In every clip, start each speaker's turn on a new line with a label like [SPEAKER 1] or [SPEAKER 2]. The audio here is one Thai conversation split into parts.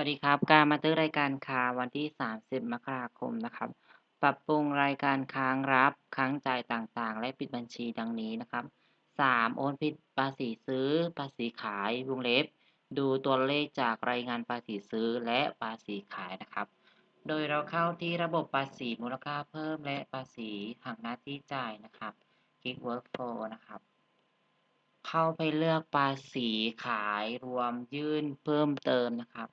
[SPEAKER 1] วัสดีครับ การบันทึกรายการค้าวันที่ 30 มกราคมนะครับ ปรับปรุงรายการค้างรับค้างจ่ายต่างๆ และปิดบัญชีดังนี้นะครับ 3. โอนผิดภาษีซื้อ ภาษีขายวงเล็บ ดูตัวเลขจากรายงานภาษีซื้อและภาษีขายนะครับ โดยเราเข้าที่ระบบภาษีมูลค่าเพิ่มและภาษีหักหน้าที่จ่ายนะครับ คลิก Workflow นะครับเข้าไปเลือกภาษีขายรวมยื่นเพิ่มเติมนะครับ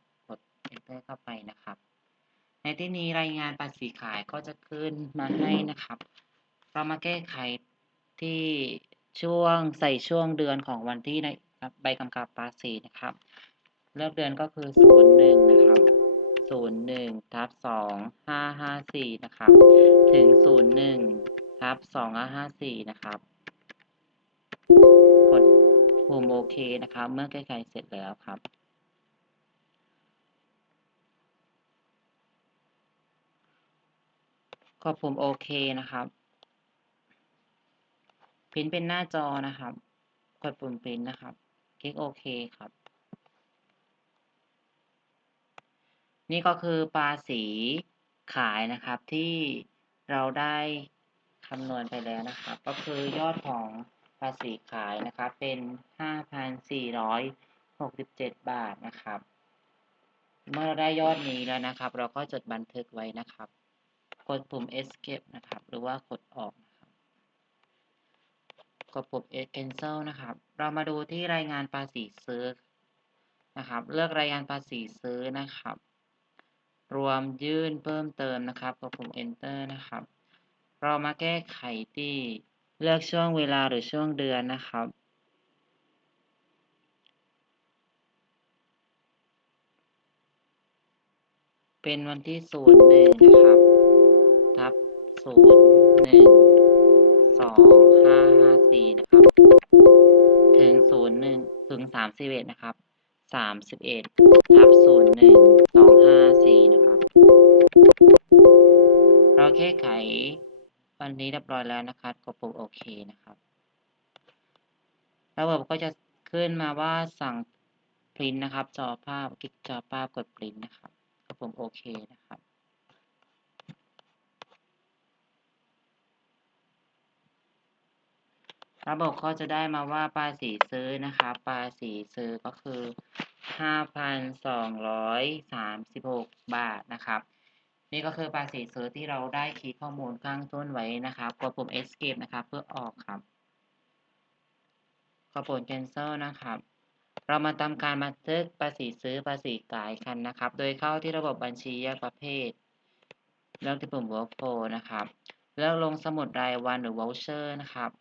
[SPEAKER 1] Enter เข้าไปนะครับ ในที่นี้รายงานภาษีขายก็จะขึ้นมาให้นะครับ เรามาแก้ไขที่ช่วงใส่ช่วงเดือนของวันที่ในใบกำกับภาษีนะครับ เลือกเดือนก็คือ 01 นะครับ 01ทับ2554 นะครับ ถึง 01ทับ2554 นะครับ กดปุ่มโอเคนะครับ เมื่อแก้ไขเสร็จแล้วครับ กดปุ่มโอเคนะครับพิมพ์เป็นหน้าจอนะครับ กดปุ่มพิมพ์นะครับ คลิกโอเคครับ นี่ก็คือภาษีขายนะครับที่เราได้คำนวณไปแล้วนะครับ ก็คือยอดของภาษีขายนะครับ เป็น 5,467 บาทนะครับ เมื่อเราได้ยอดนี้แล้วนะครับ เราก็จดบันทึกไว้นะครับ กดปุ่ม escape นะครับ หรือว่ากดออกนะครับกดปุ่ม cancel นะครับ เรามาดูที่รายงานภาษีซื้อนะครับ เลือกรายงานภาษีซื้อนะครับ รวมยื่นเพิ่มเติมนะครับ กดปุ่ม enter นะครับ เรามาแก้ไขที่เลือกช่วงเวลาหรือช่วงเดือนนะครับเป็นวันที่01นะครับ 01 2554นะครับ ถึง01ถึง31นะครับ31ทับ01 254นะครับ เราแก้ไขวันนี้เรียบร้อยแล้วนะครับกดปุ่มโอเคนะครับระบบก็จะขึ้นมาว่าสั่งพรินนะครับ จอภาพคลิกจอภาพกดพรินนะครับกดปุ่มโอเคนะครับ ระบบก็จะได้มาว่าภาษีซื้อนะครับภาษีซื้อก็คือ 5,236 บาทนะครับ นี่ก็คือภาษีซื้อที่เราได้คีย์ข้อมูลข้างต้นไว้นะครับกดปุ่ม escape นะครับ เพื่อออกครับกดปุ่ม cancel นะครับ เรามาทำการบันทึกภาษีซื้อภาษีขายกันนะครับ โดยเข้าที่ระบบบัญชีแยกประเภทเลือกที่ปุ่ม workflow นะครับเลือกลงสมุดรายวันหรือ voucher นะครับ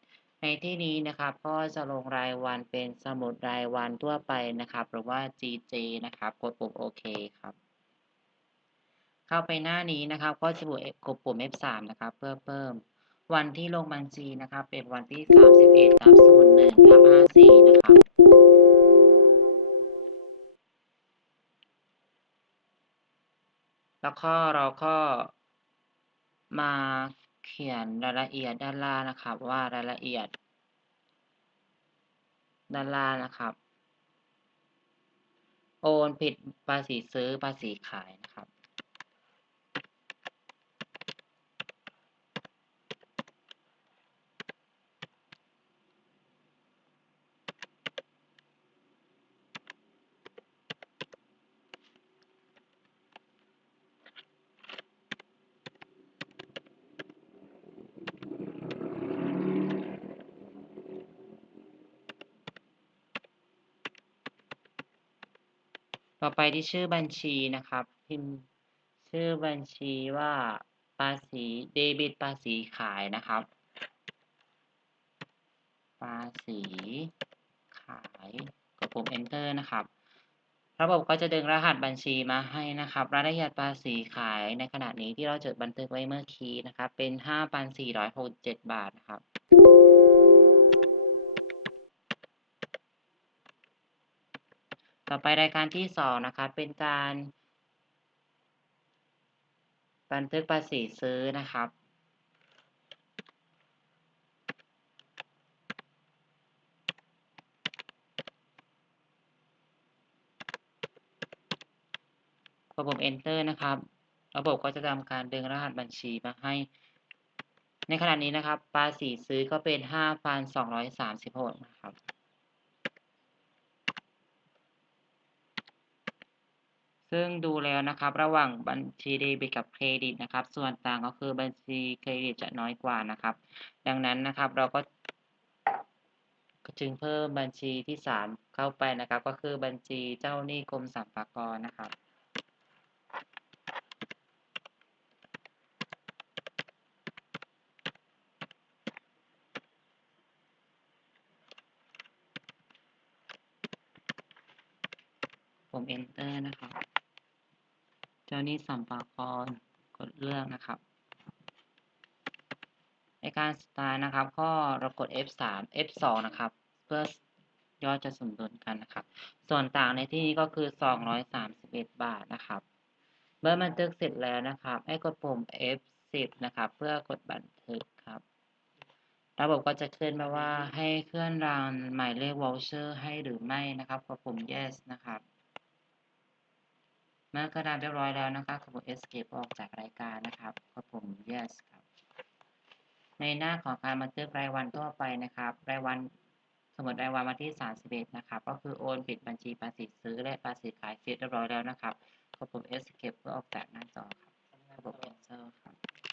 [SPEAKER 1] ในที่นี้นะครับก็จะลงรายวันเป็นสมุดรายวันทั่วไปนะครับ หรือว่า GJ นะครับ กดปุ่มโอเคครับ เข้าไปหน้านี้นะครับ ก็จะกดปุ่ม F3 นะครับ เพื่อเพิ่ม วันที่ลงบัญชีนะครับ เป็นวันที่ 31ทับ01ทับ54 นะครับแล้วก็เราก็มา เขียนรายละเอียดด้านล่างนะครับ ว่ารายละเอียด ด้านล่างนะครับ โอนผิดภาษีซื้อภาษีขายนะครับ ต่อไปที่ชื่อบัญชีนะครับ พิมพ์ชื่อบัญชีว่าภาษีเดบิตภาษีขายนะครับ ภาษีขายกดปุ่ม enter นะครับ ระบบก็จะดึงรหัสบัญชีมาให้นะครับรายละเอียดภาษีขายในขณะนี้ที่เราจดบันทึกไว้เมื่อกี้นะครับ เป็น 5,467 บาทนะครับ ต่อไปรายการที่สองนะครับ เป็นการ บันทึกภาษีซื้อนะครับพอผม enter นะครับ ระบบก็จะทำการดึงรหัสบัญชีมาให้ ในขณะนี้นะครับ ภาษีซื้อก็เป็น 5,236 นะครับ ซึ่งดูแล้วนะครับ ระหว่างบัญชีเดบิตกับเครดิตนะครับ ส่วนต่างก็คือบัญชีเครดิตจะน้อยกว่านะครับ ดังนั้นนะครับเราก็จึงเพิ่มบัญชีที่ 3 เข้าไปนะครับ ก็คือบัญชีเจ้าหนี้กรมสรรพากรนะครับผม enter นะครับ เจ้านี้สรรพากรกดเลือกนะครับ ในการสไตล์นะครับ ก็เรากด F3 F2 นะครับ เพื่อยอดจะสมดุลกันนะครับ ส่วนต่างในที่นี้ก็คือ 231 บาทนะครับ เมื่อบันทึกเสร็จแล้วนะครับ ให้กดปุ่ม F10 นะครับ เพื่อกดบันทึกครับ ระบบก็จะขึ้นมาว่าให้เคลื่อนรางหมายเลข voucher ให้หรือไม่นะครับกดปุ่ม yes นะครับ เมื่อกระดานเรียบร้อยแล้วนะครับกดปุ่ม escape ออกจากรายการนะครับกดปุ่ม yes ครับ ในหน้าของการบันทึกรายวันทั่วไปนะครับ รายวันสมุดรายวันวันที่ 31 นะครับ ก็คือโอนปิดบัญชีภาษีซื้อและภาษีขายเสร็จเรียบร้อยแล้วนะครับกดปุ่ม escape เพื่อออกจากหน้าจอครับกดปุ่ม cancel ครับ